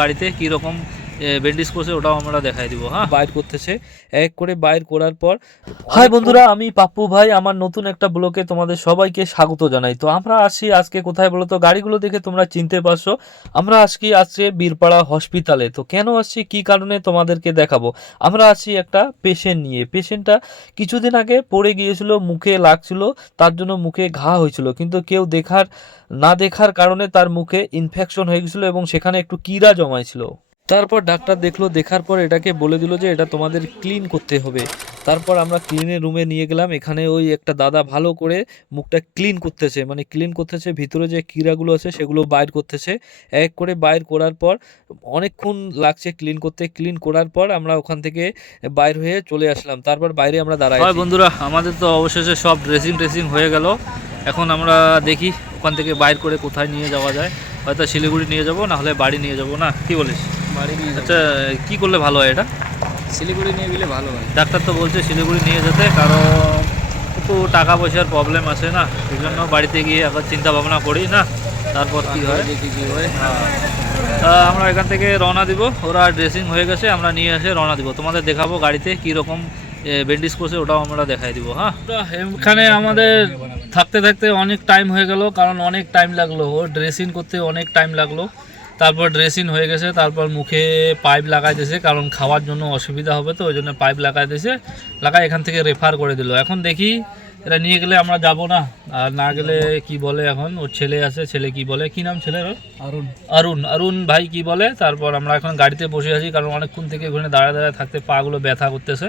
গাড়িতে কি রকম ব্যান্ডেজ করছে ওটাও আমরা দেখাই দিব। হ্যাঁ, বাইর করতেছে এক করে বাইর করার পর। হাই বন্ধুরা, আমি পাপ্পু ভাই, আমার নতুন একটা ব্লগে তোমাদের সবাইকে স্বাগত জানাই। তো আমরা আসি আজকে কোথায় বলো তো, গাড়িগুলো দেখে তোমরা চিনতে পারছো, আমরা আজকে বীরপাড়া হসপিটালে। তো কেন আসছি, কি কারণে তোমাদেরকে দেখাবো। আমরা আসি একটা পেশেন্ট নিয়ে। পেশেন্টটা কিছুদিন আগে পড়ে গিয়েছিল, মুখে লাগছিল, তার জন্য মুখে ঘা হয়েছিল, কিন্তু কেউ না দেখার কারণে তার মুখে ইনফেকশন হয়ে গেছিলো এবং সেখানে একটু কীরা জমাইছিল। তারপর ডাক্তার দেখলো, দেখার পর এটাকে বলে দিল যে এটা তোমাদের ক্লিন করতে হবে। তারপর আমরা ক্লিনের রুমে নিয়ে গেলাম। এখানে ওই একটা দাদা ভালো করে মুখটা ক্লিন করতেছে, মানে ক্লিন করতেছে, ভিতরে যে কীরাগুলো আছে সেগুলো বাইর করতেছে। এক করে বাইর করার পর অনেকক্ষণ লাগছে ক্লিন করতে। ক্লিন করার পর আমরা ওখান থেকে বাইর হয়ে চলে আসলাম। তারপর বাইরে আমরা দাঁড়াই। বন্ধুরা, আমাদের তো অবশেষে সব ড্রেসিং হয়ে গেল। এখন আমরা দেখি ওখান থেকে বাইর করে কোথায় নিয়ে যাওয়া যায়। হয়তো শিলিগুড়ি নিয়ে যাব, না হলে বাড়ি নিয়ে যাব। না কি বলিস? বাড়ি নিয়ে আচ্ছা, কি করলে ভালো হয় এটা? শিলিগুড়ি নিয়ে গেলে ভালো হয়। ডাক্তার তো বলছে শিলিগুড়ি নিয়ে যেতে, কারণ একটু টাকা পয়সার প্রবলেম আছে না, সেই জন্য বাড়িতে গিয়ে আবার চিন্তা ভাবনা করি না, তারপর কি হয়। আমরা এখান থেকে রওনা দিব। ওরা ড্রেসিং হয়ে গেছে, আমরা নিয়ে এসে রওনা দিব। তোমাদের দেখাবো গাড়িতে কীরকম ব্যান্ডেজ করছে, ওটাও আমরা দেখাই দিব। হ্যাঁ, এখানে আমাদের থাকতে থাকতে অনেক টাইম হয়ে গেল, কারণ অনেক টাইম লাগলো, ও ড্রেসিং করতে অনেক টাইম লাগলো। তারপর ড্রেসিং হয়ে গেছে, তারপর মুখে পাইপ লাগাই দিয়েছে, কারণ খাওয়ার জন্য অসুবিধা হবে, তো ওই জন্য পাইপ লাগাই দিয়েছে। এখান থেকে রেফার করে দিল। এখন দেখি এটা নিয়ে গেলে আমরা যাব না, আর না গেলে কি বলে। এখন ওর ছেলে আছে, ছেলে কি বলে, কি নাম ছেলের? অরুণ ভাই কি বলে। তারপর আমরা এখন গাড়িতে বসে আছি, কারণ অনেকক্ষণ থেকে ওখানে দাঁড়ায় থাকতে পাগুলো ব্যথা করতেছে।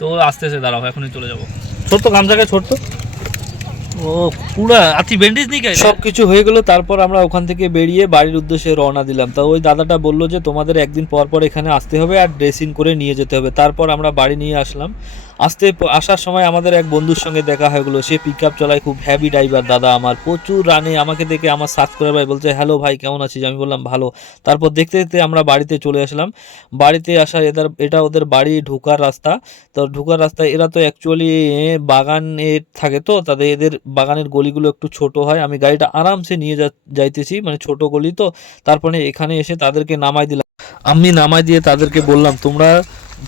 তো আসতেছে, দাঁড়াও, এখনই চলে যাবো। ছোট্ট গামছাকে ছোট্ট ও পুরা আতি ব্যান্ডেজ নিয়ে গেছে, সব কিছু হয়ে গেল। তারপর আমরা ওখান থেকে বেরিয়ে বাড়ির উদ্দেশ্যে রওনা দিলাম। তা ওই দাদাটা বললো যে তোমাদের একদিন পর পর এখানে আসতে হবে আর ড্রেসিং করে নিয়ে যেতে হবে। তারপর আমরা বাড়ি নিয়ে আসলাম। আসার সময় আমাদের এক বন্ধুর সঙ্গে দেখা হয়ে গেলো। সে পিক আপ চালায়, খুব হ্যাভি ড্রাইভার দাদা, আমার প্রচুর রানে। আমাকে দেখে আমার সাবস্ক্রাইবার বলছে, হ্যালো ভাই, কেমন আছিস? আমি বললাম ভালো। তারপর দেখতে দেখতে আমরা বাড়িতে চলে আসলাম। বাড়িতে আসা এটা ওদের বাড়ি ঢোকার রাস্তা। তো ঢোকার রাস্তায় এরা তো অ্যাকচুয়ালি বাগানে থাকে, তো এদের বাগানের গলিগুলো একটু ছোট হয়। আমি গাড়িটা আরামসে নিয়ে যাইতেছি, মানে ছোট গলি তো। তারপরে এখানে এসে তাদেরকে নামাই দিলাম। আমি নামাই দিয়ে তাদেরকে বললাম, তোমরা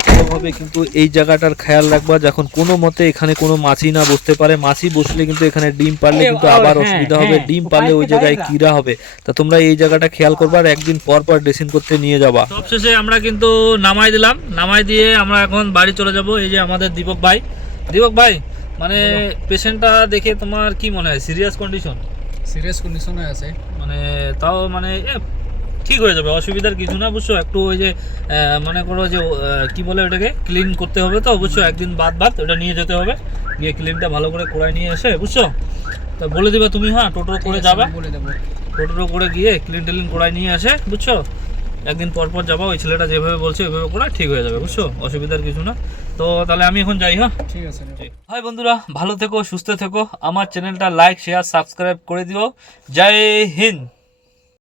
ভালোভাবে কিন্তু এই জায়গাটার খেয়াল রাখবা, যখন কোনো মতে এখানে কোনো মাছি না বসতে পারে। মাছি বসলে কিন্তু এখানে ডিম পারলে কিন্তু আবার অসুবিধা হবে, ডিম পারলে ওই জায়গায় কীরা হবে। তা তোমরা এই জায়গাটা খেয়াল করবা আর একদিন পর পর ড্রেসিং করতে নিয়ে যাবা। সবশেষে আমরা কিন্তু নামাই দিলাম। নামাই দিয়ে আমরা এখন বাড়ি চলে যাব। এই যে আমাদের দীপক ভাই, মানে পেশেন্টটা দেখে তোমার কি মনে হয়? সিরিয়াস কন্ডিশনে আছে, মানে তাও মানে ঠিক হয়ে যাবে, অসুবিধার কিছু না, বুঝছো। একটু ওই যে মনে করো যে কি বলে ওটাকে ক্লিন করতে হবে, তো অবশ্যই একদিন বাদ ওটা নিয়ে যেতে হবে, গিয়ে ক্লিনটা ভালো করে করাই নিয়ে এসে, বুঝছো। তো বলে দিবা তুমি। হ্যাঁ, টোটো করে যাবে, টোটো করে গিয়ে ক্লিন করাই নিয়ে আসে, বুঝছো। একদিন পর পর যাবো, ওই ছেলেটা যেভাবে বলছে ওইভাবে করা ঠিক হয়ে যাবে, বুঝছো, অসুবিধার কিছু না। তো তাহলে আমি এখন যাই। হ্যাঁ, ঠিক আছে। হাই বন্ধুরা, ভালো থেকো, সুস্থ থেকো। আমার চ্যানেলটা লাইক, শেয়ার, সাবস্ক্রাইব করে দিও। জয় হিন্দ।